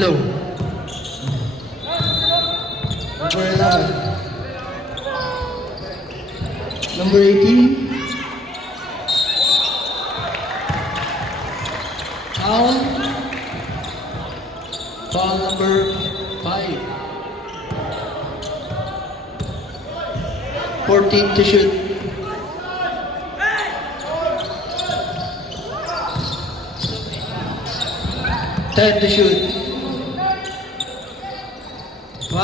Hello. Number 11. Number 18. Foul. Foul number 5. 14 to shoot. Ten to shoot. 5.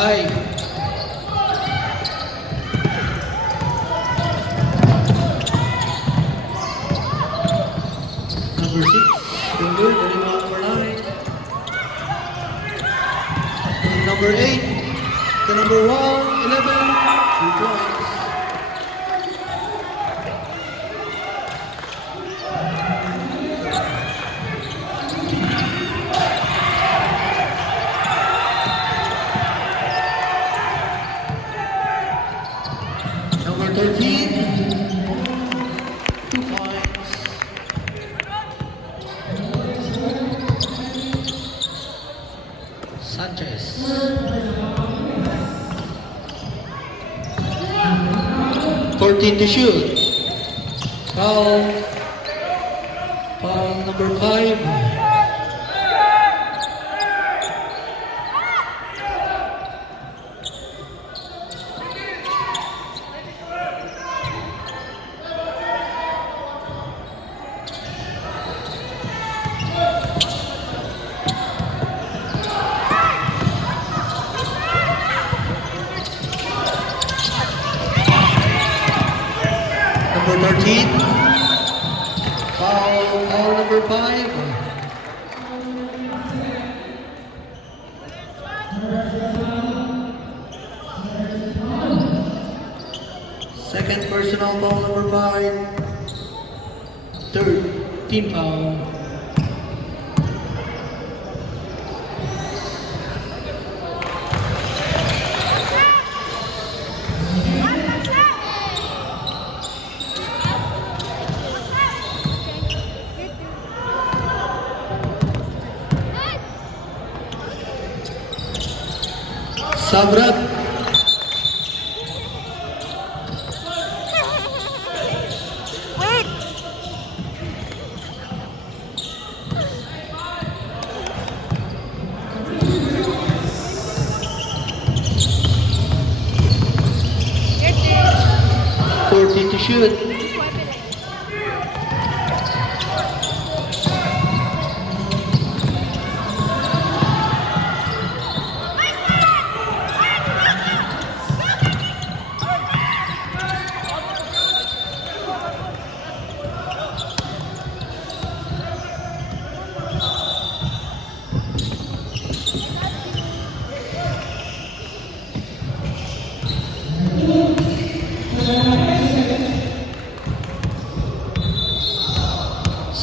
Number 6. Number 9. Number 8. To number 1, 11. 2 points. Number 13, 2 points. Sanchez. 14 to shoot. Foul. Foul number 5. Number 13. Foul number 5. Second personal foul number 5. Third team foul. Sabrat. Wait. Get it. 14 to shoot.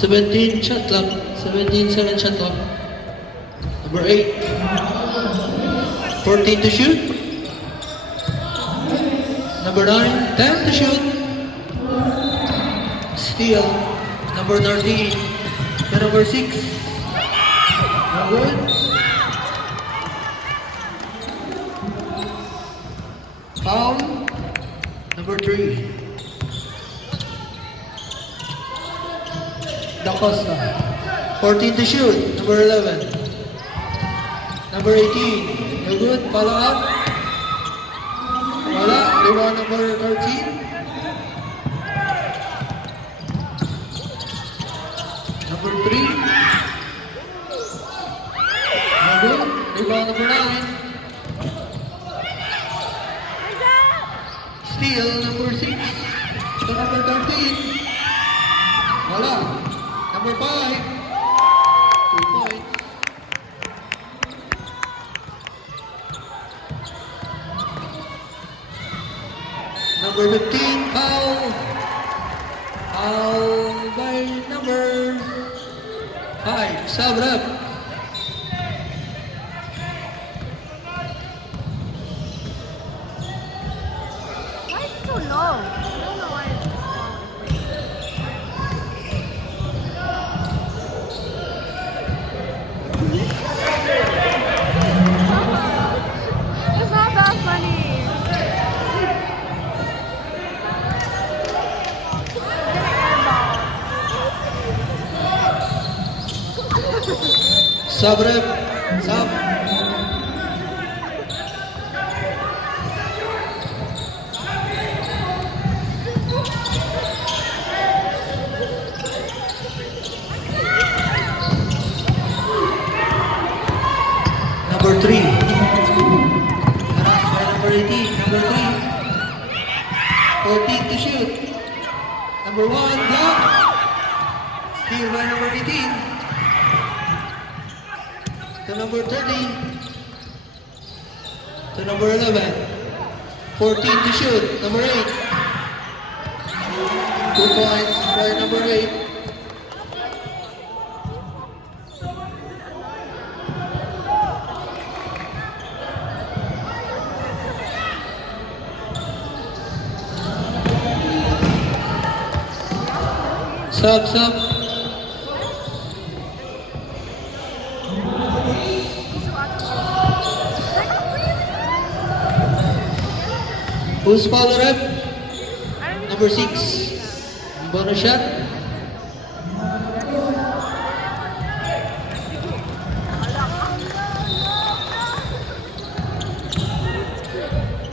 Seventeen shot clock. 17-7 shot clock. Number 8. 14 to shoot. Number 9. 10 to shoot. Steal. Number 13. And number 6. No good. Foul. Number 3. Da Costa. 14 to shoot. Number 11. Number 18. No good. Follow up. Wala. Rebound number 13. Number 3. No good. Rebound number 9. Steal number 6. To number 13. Wala. Number 5. 2 points. Number 15, foul. Foul by number 5, Sabrat. Why is it so low? I don't know why it's so low. Sub rep. Sub. Number 3. Harassed by number 18. Number 3. 14 to shoot. Number 1, block. Steal by number 18. To number 13. To number 11. 14 to shoot. Number 8. 2 points by number 8. Sub, sub. Who's follow rep? Number 6. Bonus shot.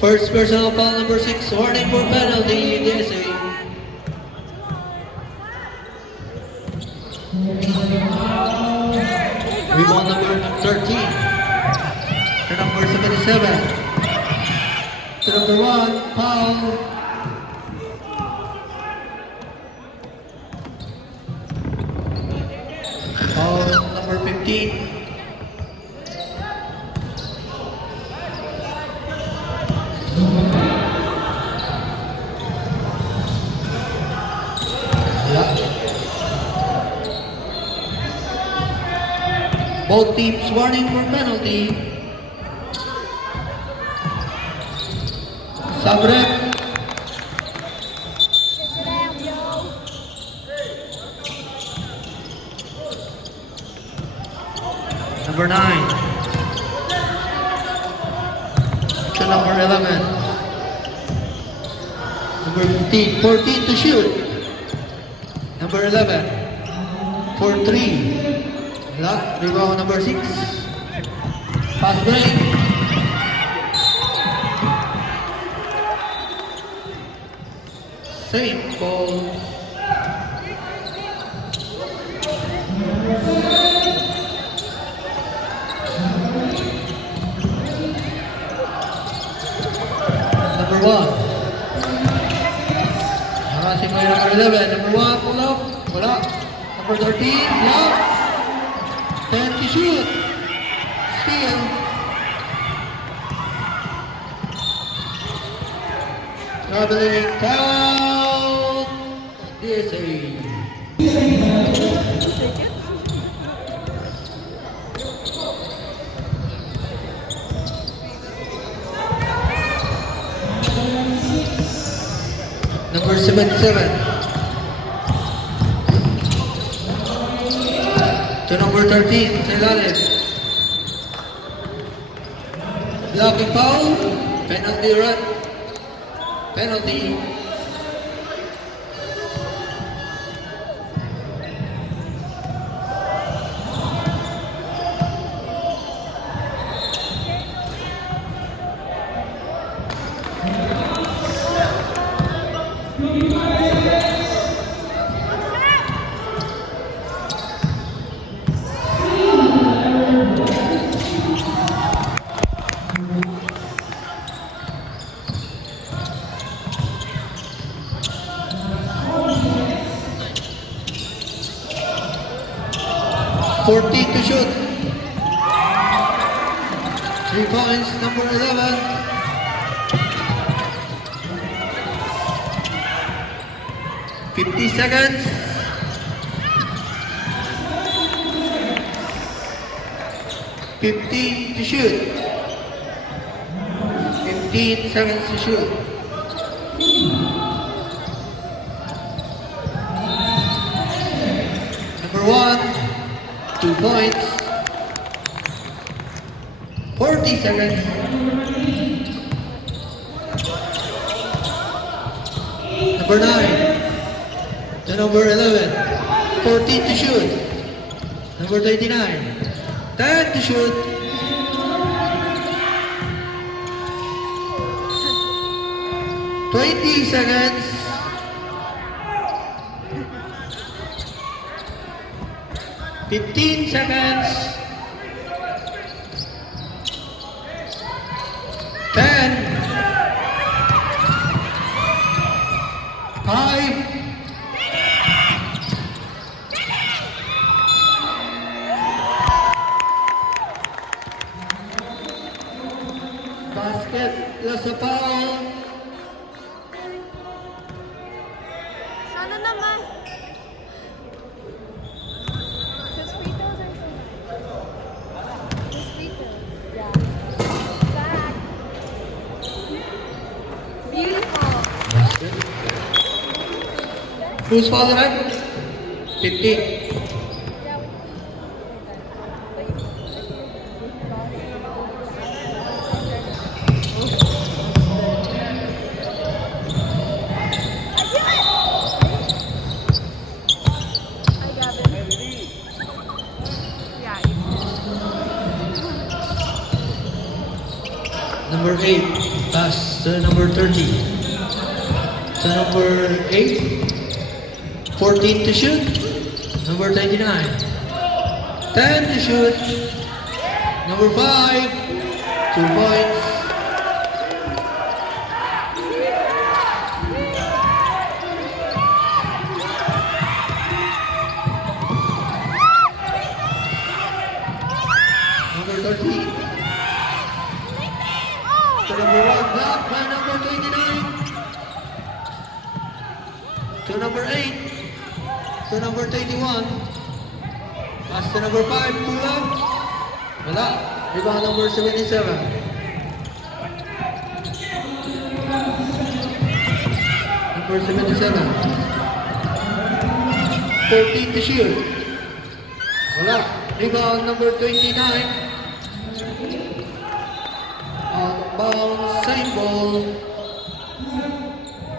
First personal foul, number 6. Warning for penalty, DSA. Rebound number 13. To number 77. To number 1, foul. Foul number 15. Both teams warning for penalty. Sub-rep. Number 9. To number 11. Number 15. 14 to shoot. Number 11. For 3. Lock, rebound number 6. Fast break. Same ball. Number 1. Harassing by number 11. Number 1, pull up. Wala. Number 13, lock. 10 to shoot. Steal. Traveling count. DSA. Number 77. To number 13, sa ilalim. Blocking foul. Penalty run. Penalty. To shoot. 3 points, number 11. $50. 15 to shoot. 15 seconds to shoot. Number 1. 2 points. 40 seconds. Number 9. To number 11. 14 to shoot. Number 29. 10 to shoot. Twenty seconds. 15 seconds. 10. 5. Basket plus a foul. Sana naman. Just free throws or something. Just free throws. Yeah. Back. Beautiful. Basket. Who's foul right? 15. I got it. Yeah. Number 8. Pass to number 30. To number 8. 14 to shoot. Number 29. 10 to shoot. Number 5. 2 points. Number 13. To number 1. Block by number 29. To number 8. To number 21. Pass to number 5. Pull up. Wala. Rebound number 77. Number 77. 14 to shoot. Wala. Rebound number 29. Out of bounds. Same ball.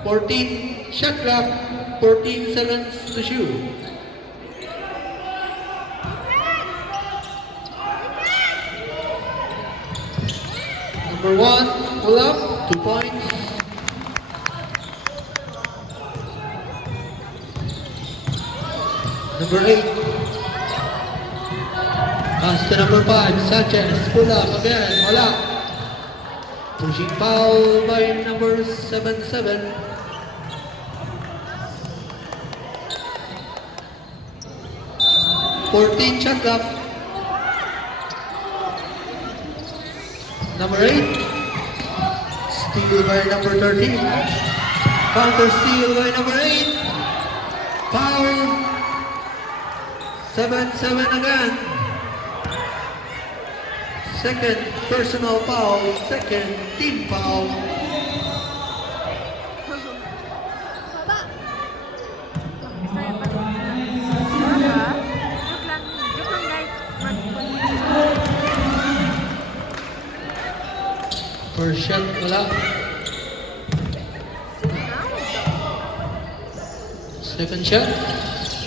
14. Shot clock. 14 seconds to shoot. Number 1, pull up, 2 points. Number 8. Pass to number 5, Sanchez, pull up again, wala. Pushing foul by number 77. 14 shot clock. Number 8. Steal by number 13. Counter steal by number 8. Foul. 7-7 again. Second personal foul. Second team foul. Baba. Saya pa. Baba. Joke lang guys. First shot, wala. Second shot,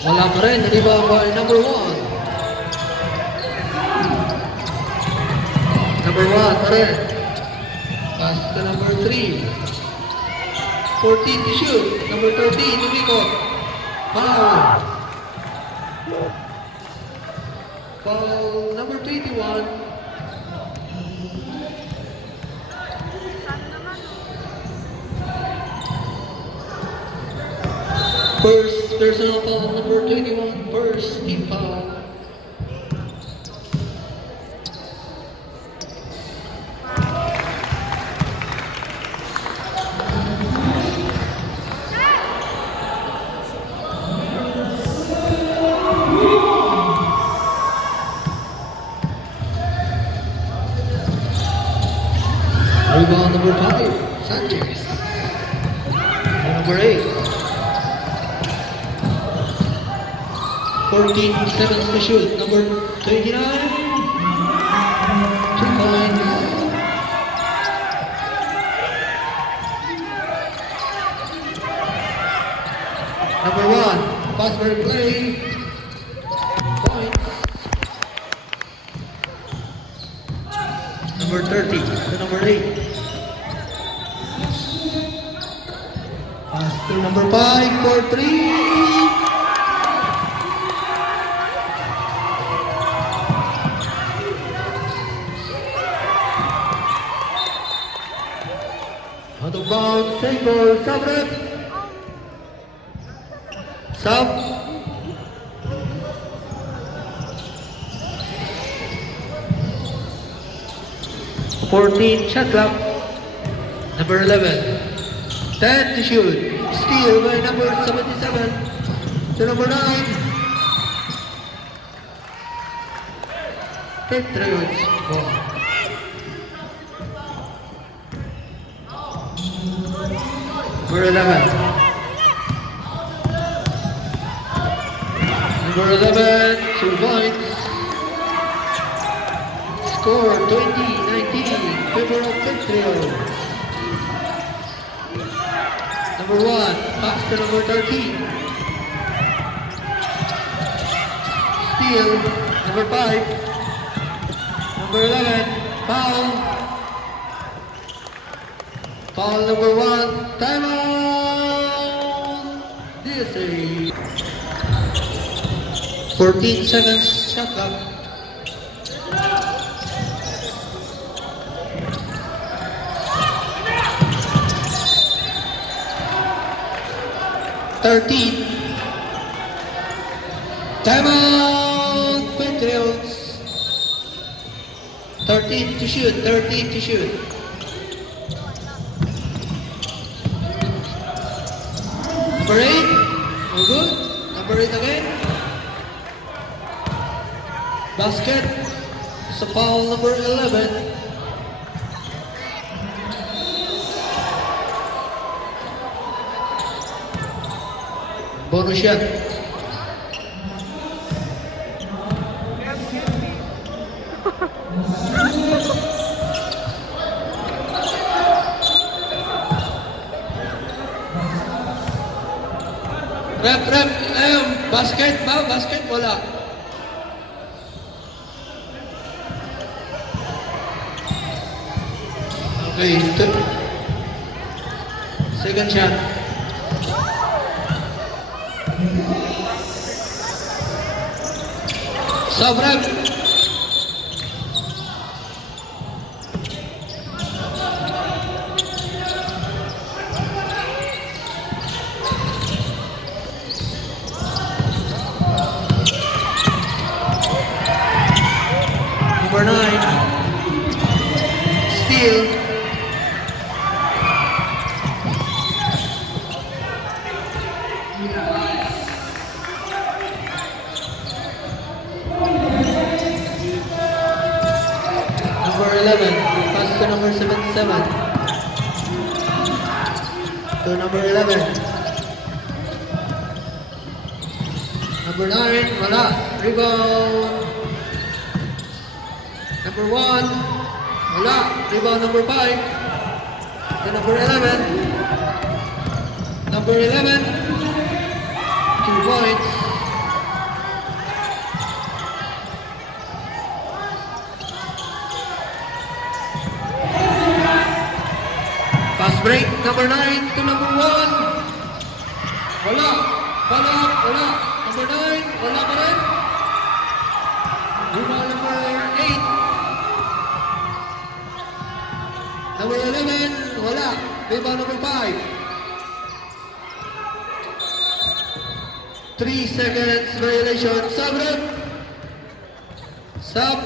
wala pa rin. Rebound by number 1. Number 1 pa rin. Pass to number 3. 14 to shoot. Number 13, lumikot. Foul. Foul number 21. Sana naman. First personal foul number 21. First team foul. Rebound number 5, Sanchez. Number 8. 14 seconds to shoot. Number 29. 2 points. Number 1, pass for play. Points. 30 to number 8. Pass to number 5 for 3. Out of bounds, single, sub rep. Sub. Shot clock. Number 11. 10 to shoot. Steal by number 77 to number 9. 10 trials. Ball. Number 11. Number 11, 2 points. Score 20-19, favor of Patriots. Number 1, pass to number 13. Steal, number 5. Number 11, foul. Foul number 1, timeout. DSA. 14 seconds, shot clock. Timeout, Patriots. 13 to shoot, 13 to shoot. Number 8, all good. Number 8 again. Basket, sa foul number 11. Bonus shot. Rep, basket ba? Basket, wala. Okay, second shot. Sub-rep. Number 9. Steal. Number 11, pass to number 77. To number 11. Number 9, wala. Rebound. Number 1, wala. Rebound number 5. To number 11. Number 11, 2 points. Fast break, number 9 to number 1. Wala. Wala. Number 9, wala pa rin. Rebound number 8. Number 11, wala. Rebound number 5. 3 seconds violation. Sub rep. Sub.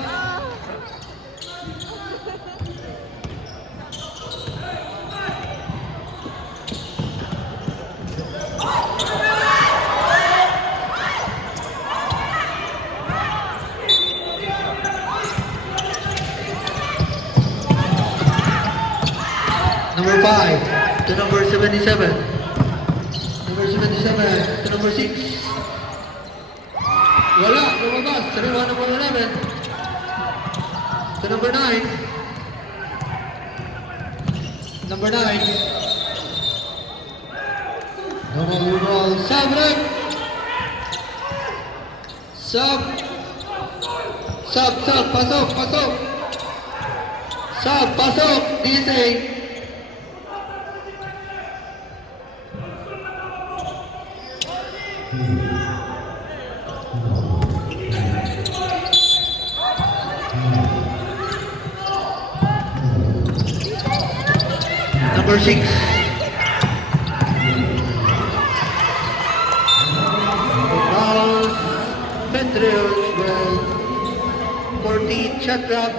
Number 5 to number 77. Number 77 to number 6. Wala, lumabas. Rebound number 11. To number 9. Number 9. No more ball. Sub rep. Sub. Pasok. Stop, pasok, DSA. Number 6. Fouls, Petrus, well, 14 shot clock.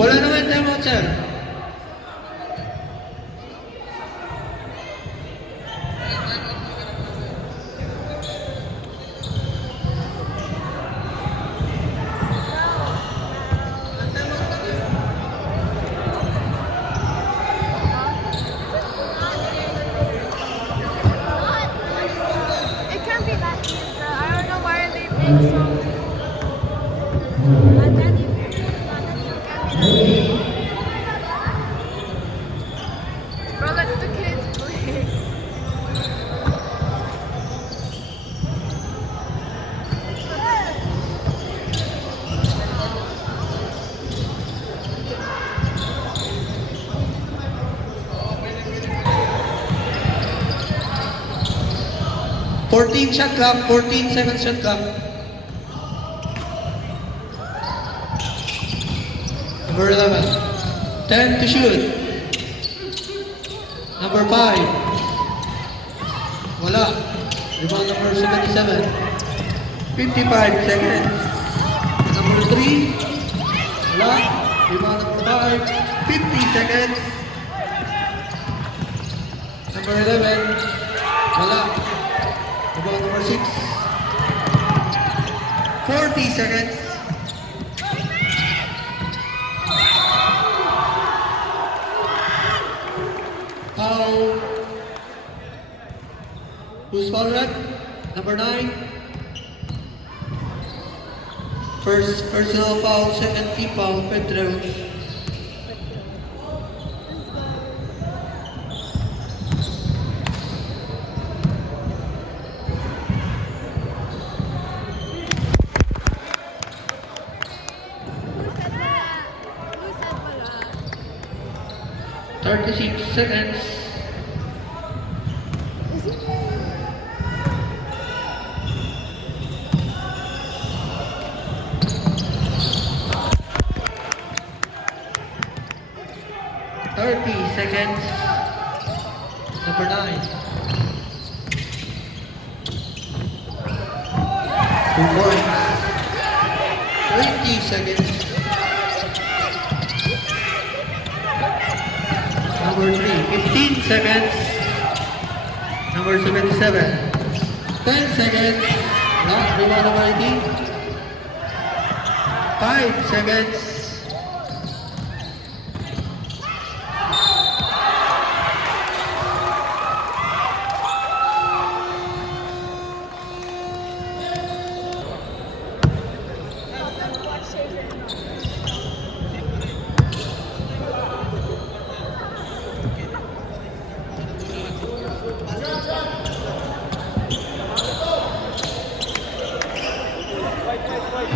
Wala naman timeout, sir. It can't be that easy. I don't know why they think so. And then you can be that easy. Bro, let the kids play. 14 shot clock, 14 seconds shot clock. Number 11, 10 to shoot. Number 5, wala. Rebound number 77, 55 seconds. Number 3, wala. Rebound number 5, 50 seconds. Number 11, wala. Rebound number 6, 40 seconds. Foul. Who's foul that? Number 9. First personal foul, second team foul, Petrus. Who said wala? 36 seconds. Is it? 30 seconds. Number 9. 2 points. 20 seconds. Number 3. 15 seconds. Number 77. 10 seconds. Not rebound number 18. 5 seconds.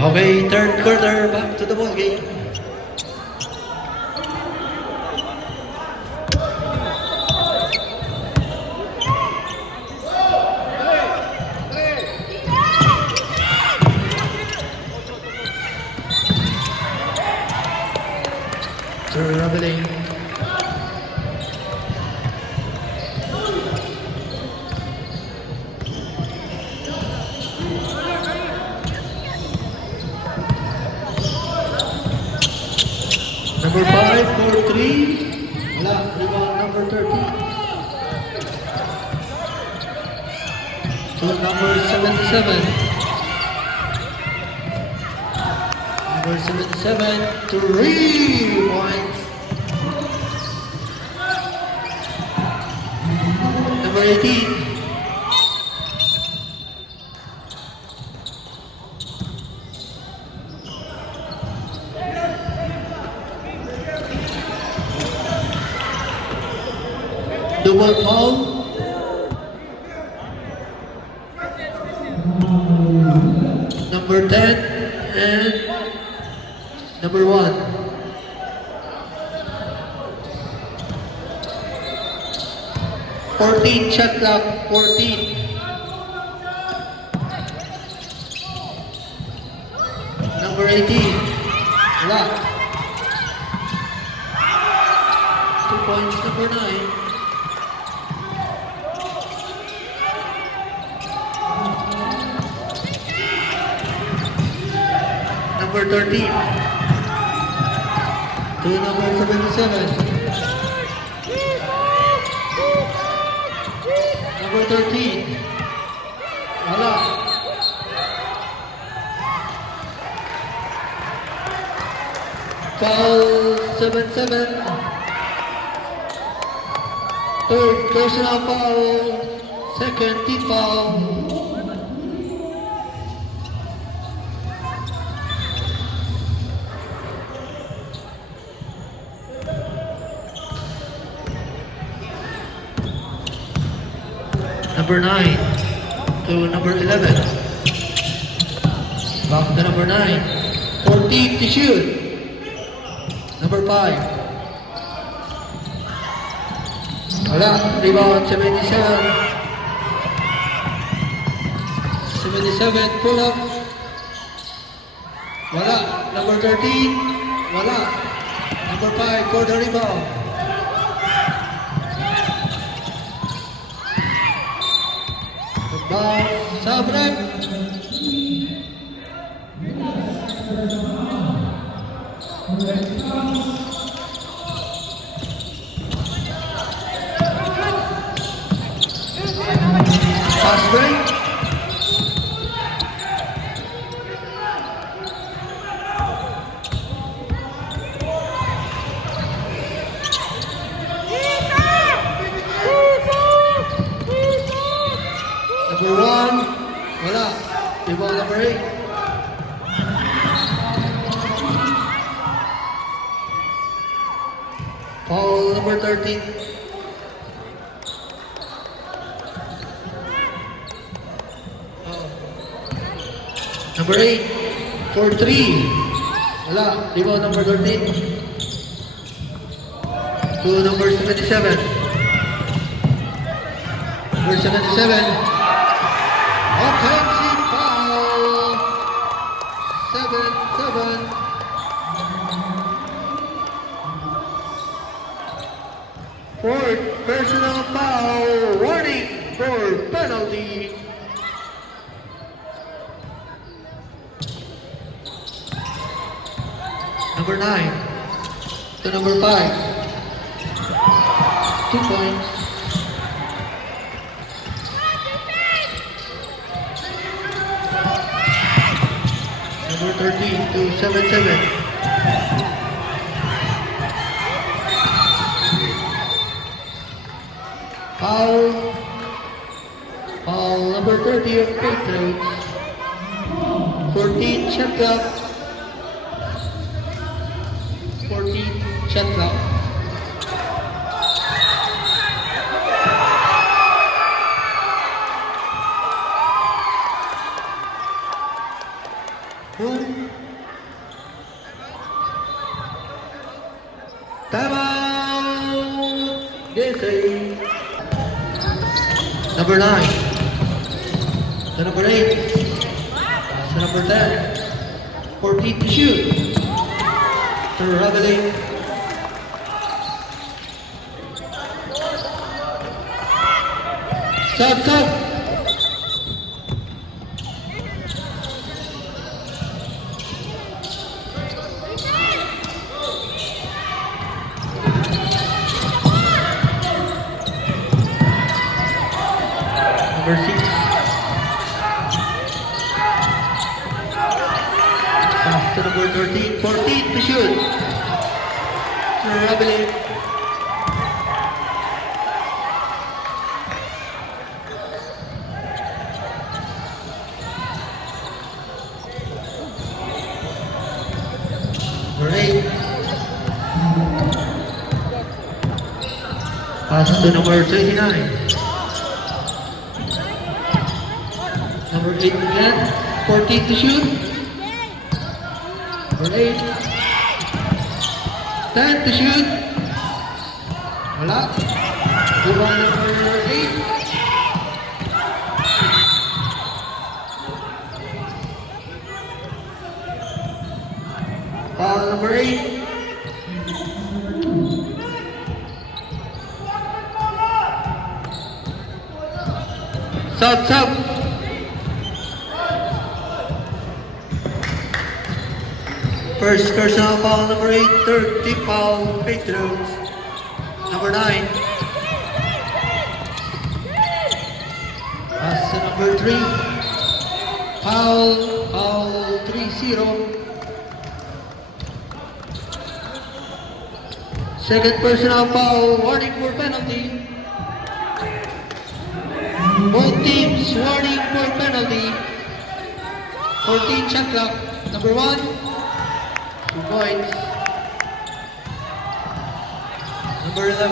Okay, third quarter, back to the ball game. Traveling. Number 5 for 3. Wala. Rebound number 30. To number 77. Number 77, 3 points. Number 18. Double foul. Number 1. Shot clock, 14. Number 18. Wala. 2 points, number 9. Number 13. To number 77. Number 13. Wala. Foul 7-7. Third personal foul. Second team foul. Number 9 to number 11. Back to number 9. 14 to shoot. Number 5. Wala. Rebound 77. 77 pull up. Wala. Number 13. Wala. Number 5 for the rebound. Sabret. Fast break. Number 1. Wala. Rebound number 8. Foul number 13. Number 8. For 3. Wala. Rebound number 13. To number 77. Number 77. Offensive foul. 7-7. Fourth personal foul. Warning for penalty. Number 9 to number 5. 2 points. Number 13 to 7-7. Foul. Foul number 30 of Patriots. 14 shot clock. 14 shot clock. Timeout. DC. Number 9. To number 8. To number 10. 14 to shoot. Traveling. Sub. Number 6. Pass to number 13. 14 to shoot. Traveling. Number 8. Pass to number 29. Number 8 again. 14 to shoot. Number 8. 10 to shoot. Wala. Rebound number 8. Foul number 8. Sub. First personal foul number 8, third team foul, Patriots. Number 9. Pass to number 3. Foul 3-0. Second personal foul, warning for penalty. Both teams warning for penalty. 14 shot clock. Number 1, 2 points. Number 11.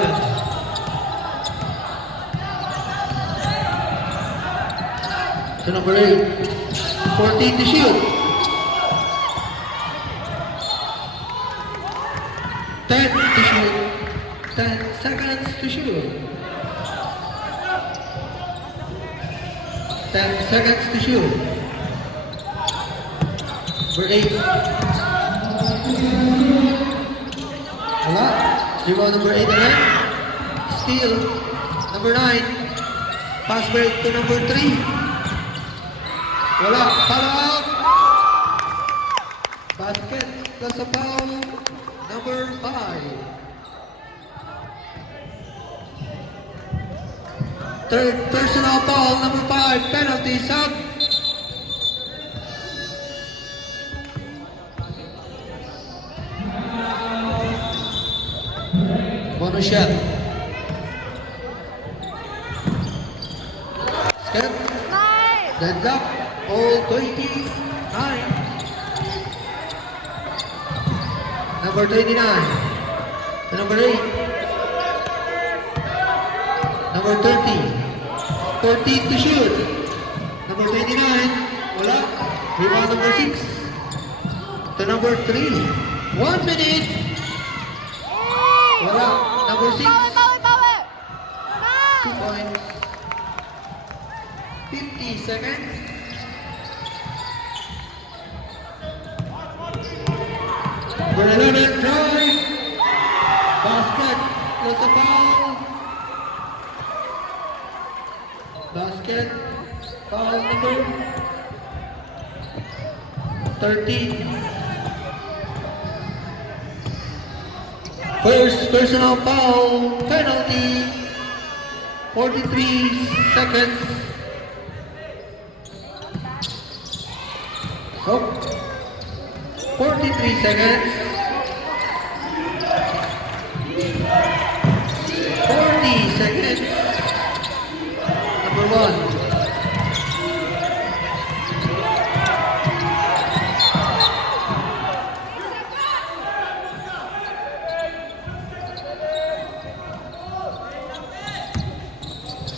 To number 8. 14 to shoot. 10 to shoot. 10 seconds to shoot. 10 seconds to shoot. Number 8. Wala. Rebound number 8 again. Steal. Number 9. Pass break to number 3. Wala. Follow out. Basket plus a foul. Number 5. Third personal foul, number 5, penalty sub. Bonus shot. Step. Deadlock. All 29. Number 29. To number 8. Number 30. 14 to shoot. Number 29. Wala. Rebound number 6. To number 3. 1 minute. Wala. Number 6. 2 points. 50 seconds. Number 11. Drive. Basket. Plus a foul. Basket, foul number 13. First personal foul, penalty, 43 seconds. So, 43 seconds. 40 seconds. Number 1.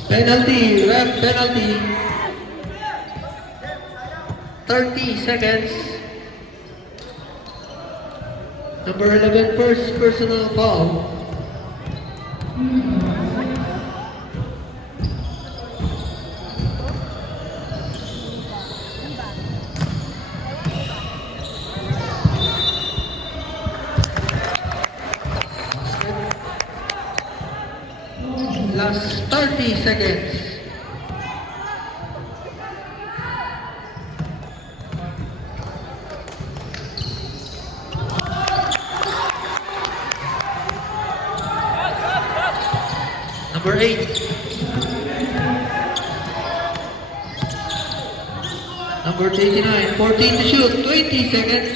Penalty, ref penalty. 30 seconds. Number 11, first personal foul. Last 30 seconds. Number 8. Number 89. 14 to shoot. 20 seconds.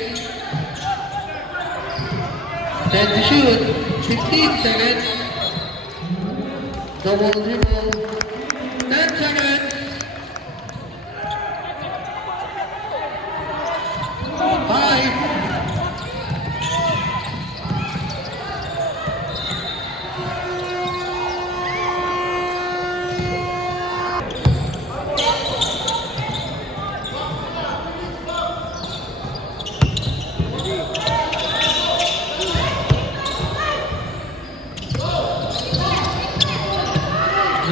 10 to shoot. 15 seconds. Double dribble. 10 seconds. 5.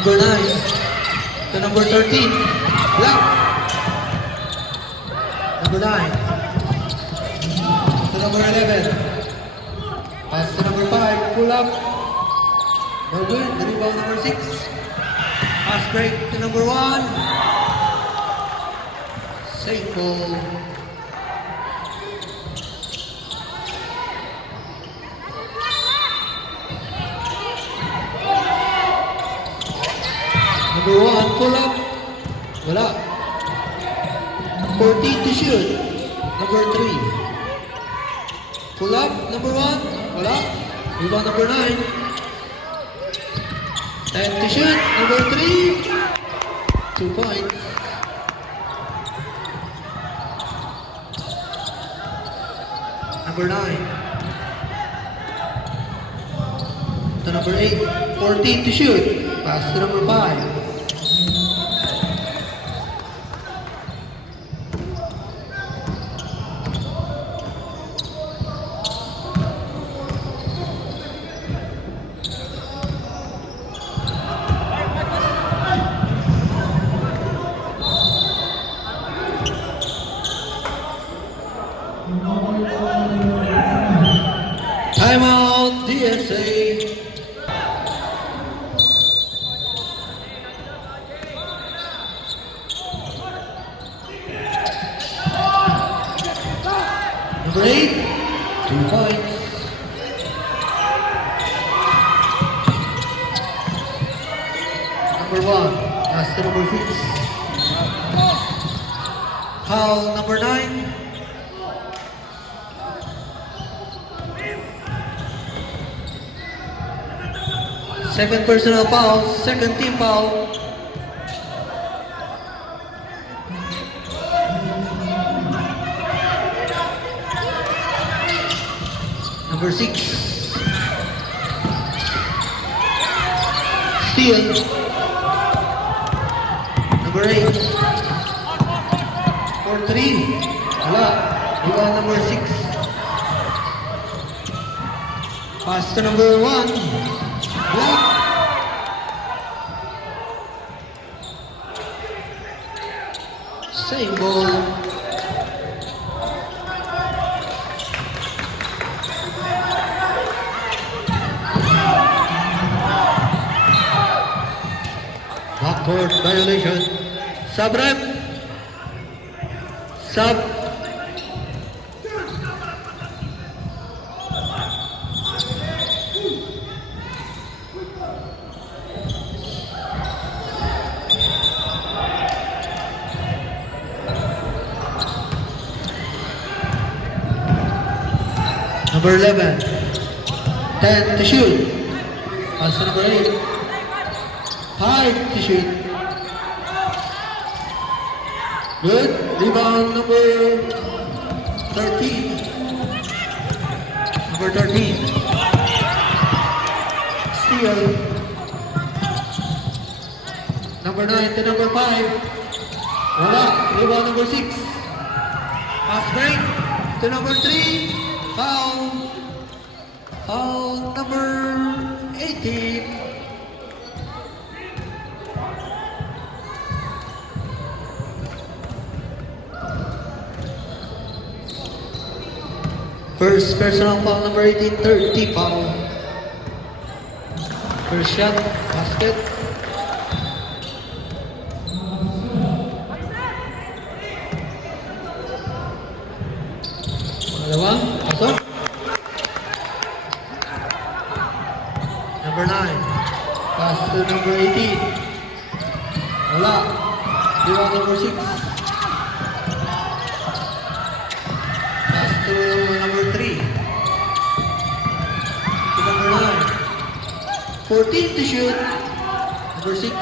number 9 to number 13. Block. Number 9 to number 11. Pass to number 5. Pull up. No good. The rebound number 6. Pass break to number 1. Safe ball. Number 1, pull up. Wala. 14 to shoot. Number 3. Pull up. Number 1. Wala. Rebound number 9. 10 to shoot. Number 3. 2 points. Number 9. To number 8. 14 to shoot. Pass to number 5. Timeout, DSA. Number 8, 2 points. Number 1, pass to number 6. Foul number 9. Second personal foul, second team foul. Number 6. Steal. Number 8. For 3. Wala. Rebound number 6. Pass to number 1. Block. Same ball. Backcourt violation. Sub rep. Sub. Number 11. 10 to shoot. Pass to number 8. 5 to shoot. Good. Rebound number 13. Number 13. Steal. Number 9 to number 5. Wala. Rebound number 6. Pass break to number 3. Foul. Foul number 18. First personal foul number 18, 30 foul. First shot, basket. Pangalawa, pasok. Number 9, pass to number 18. Wala. Rebound number 6. Pass to number 3. To number 9. 14 to shoot. Number 6.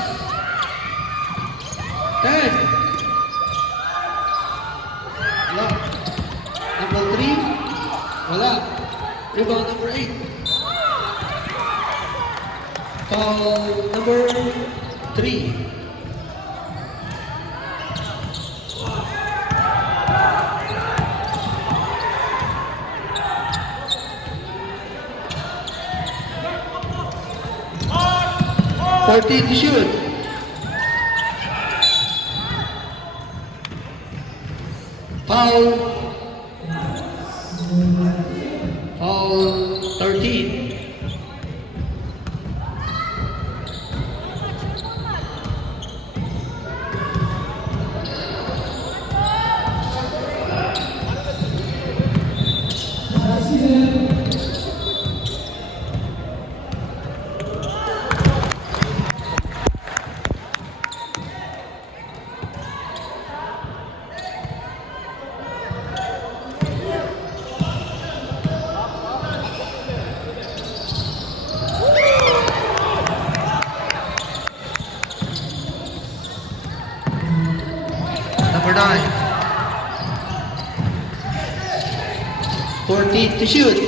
10. Wala. Number 3. Wala. Rebound number 8. Foul number 3. 14 to shoot. Foul. Foul 13. Number 9. 14 to shoot. 2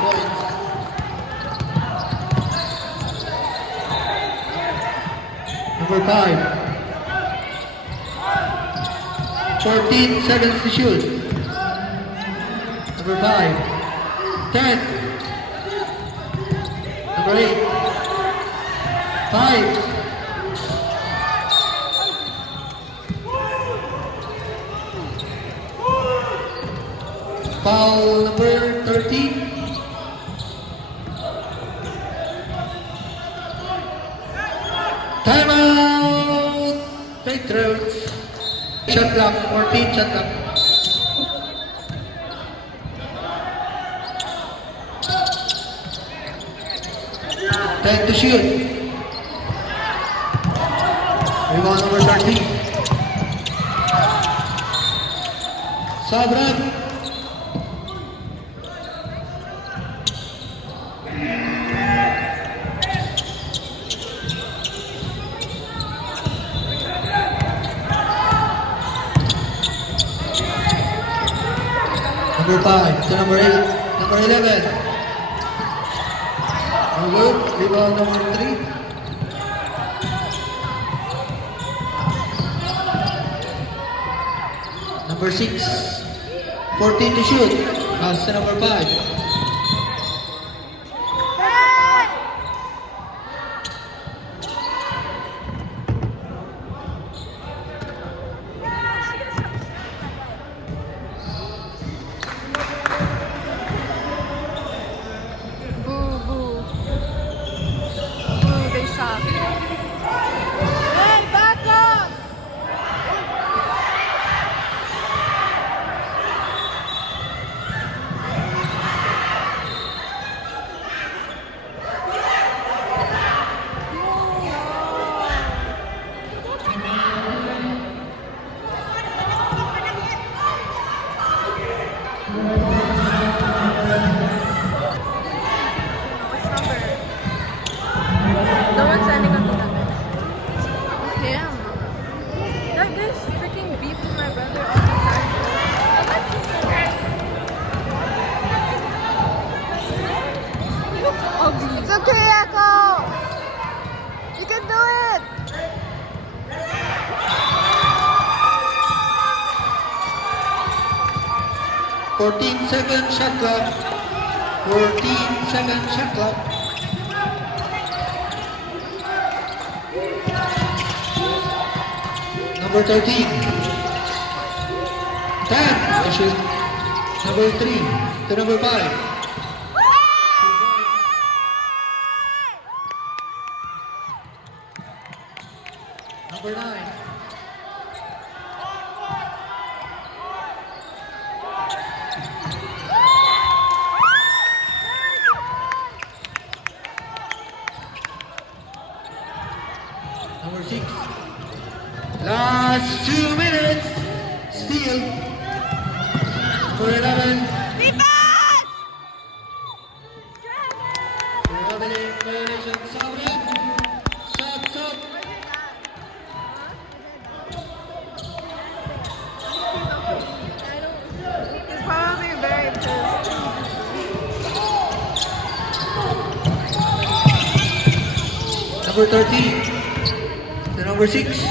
points. Number 5. 14 seconds to shoot. Number 5. 10. Number 8. 5. Foul number 13. Timeout. Patriots. Shot clock. 14 shot clock. Time to shoot. Rebound number 13. Sabran. Number 5 to number 8, number 11. No good. Rebound number 3. Number 6. 14 to shoot. Pass to number 5. Boo, boo. Boo, they suck. Hey, back up! Which number? No one's sending up the number. Him. That guy's freaking beefing my brother all the time. He looks ugly. It's okay, Echo. You can do it. Second shot clock. 14-second shot clock. Number 13. 10 to shoot. Number 3 to number 5. Number 9. Number 6. Last 2 minutes. Steal. Number 11. Traveling violation. Sabran. Shot, shot. He's probably very pissed. Number 13 to number 6.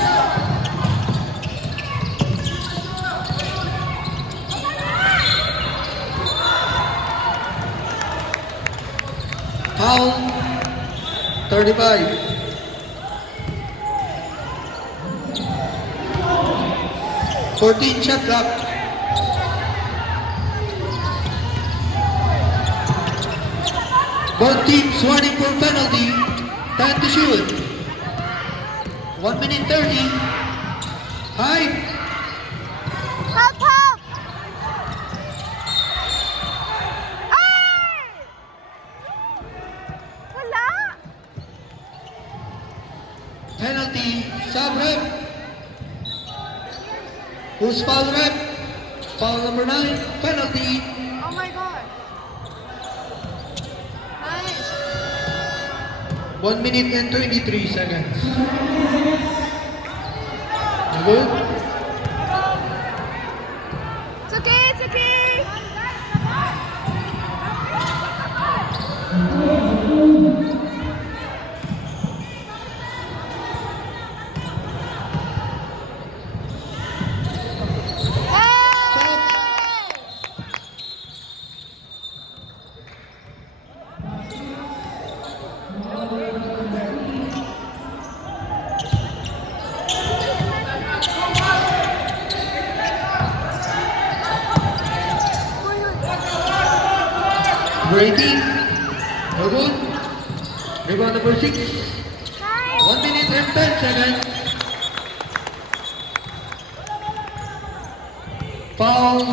35. Fourteen shot clock. Both teams warning for penalty. Time to shoot. 1 minute 30. High. Help, help! Ay! Wala! Penalty. Sub rep. Who's foul rep? Foul number 9. Penalty. Oh my god. Nice. 1 minute and 23 seconds. You good? It's okay, it's okay. Number 18. No good. Rebound number 6. 1 minute and 10 seconds. Foul.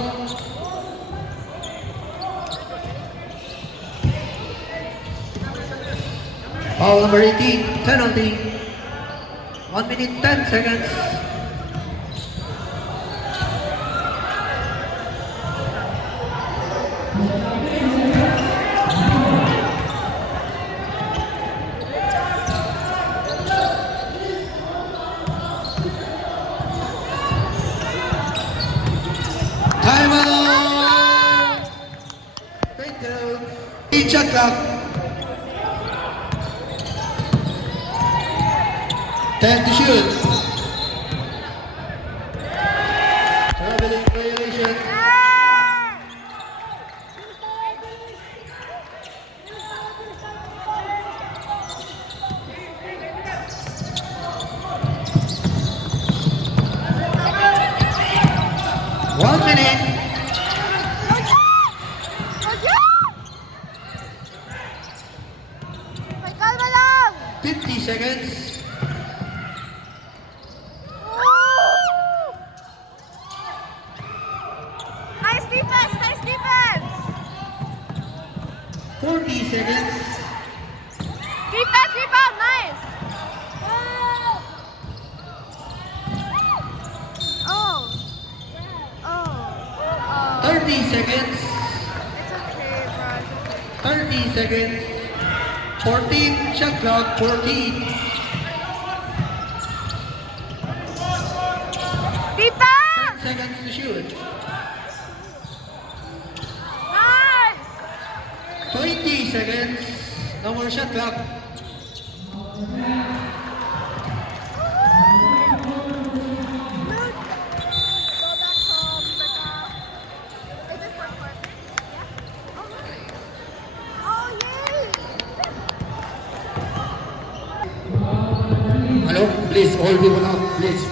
Foul number 18. Penalty. 1 minute 10 seconds. Time out! Thank you. Each shot clock. 10 to shoot. Traveling violation. One minute. May kalma lang! 50 seconds. Nice defense! Nice defense! 40 seconds. Defense! Rebound! Nice! Oh! Oh! 30 seconds. It's okay, bro. 30 seconds. 14 shot clock. 14. Defense! 10 seconds to shoot. Nice! 20 seconds. No more shot clock. Go back home, Becca. Is this for quarter? Yeah? Oh, really? Oh, yay! Hello, please, all people out, please.